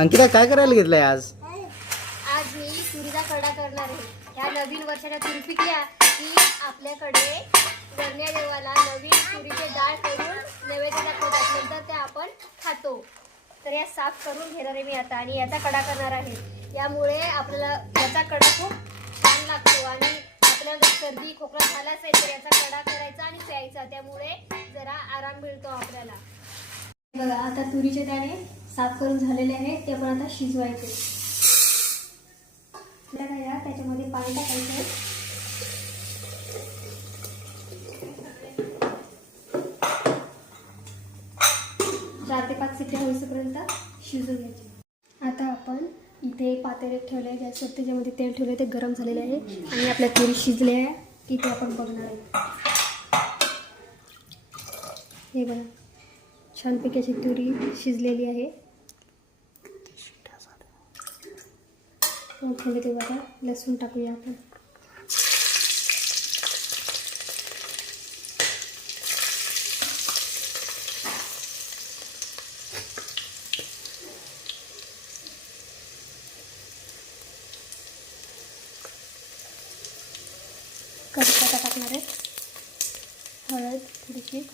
अंकिता काय करायला घेतलंय आज? आज मी तुरीचा कडा करणार आहे. ह्या नवीन वर्षाच्या तुरी पिकल्या की आपल्याकडे वरण्या देवाला नवीन तुरीचे डाळ करून नैवेद्य दाखवतात. नंतर ते आपण खातो. तर या साफ करून घेणार आहे मी आता आणि याचा कडा करणार आहे. यामुळे आपल्याला याचा कडा खूप छान लागतो आणि आपल्याला जर सर्दी खोकला झाला असेल तर याचा कडा करायचा आणि प्यायचा. त्यामुळे जरा आराम मिळतो आपल्याला. बघा आता तुरीचे दाणे साफ करून झालेले आहेत. ते आपण आता शिजवायचे. त्याच्यामध्ये पाणी टाकायचं. 4 ते 5 शिट्ट्या होईपर्यंत शिजून घ्यायचे. आता आपण इथे पातेले ठेवले आहे गॅसवर. त्याच्यामध्ये तेल ठेवले, ते गरम झालेले आहे आणि आपल्या तुरी शिजले आहे की ते आपण बघणार आहे. हे बघा छानपैकी अशी तुरी शिजलेली आहे. ठेवले ते बघा. लसूण टाकूया आपण. कढीपत्ता टाकणार आहे. हळद थोडीशी.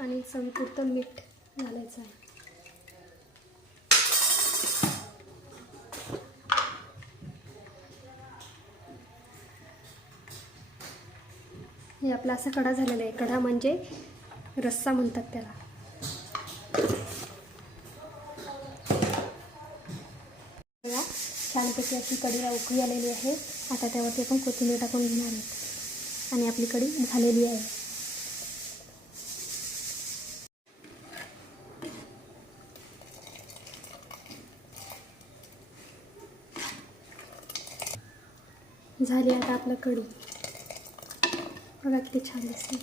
आणि चवीपुरतं मीठ घालायचं आहे. हे आपला असा कडा झालेला आहे. कडा म्हणजे रस्सा म्हणतात त्याला. छानपैकी अशी कढीला उकळी आलेली आहे. आता त्यावरती आपण कोथिंबीर टाकून घेणार आहोत आणि आपली कढी झालेली आहे. झाली आता आपलं कढी. बघा किती छान दिसते.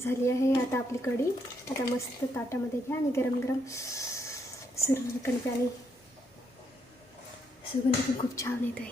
झाली आहे आता आपली कढी. आता मस्त ताटामध्ये घ्या आणि गरम गरम सर्व कणके आणि सुगंध पण खूप छान येत आहे.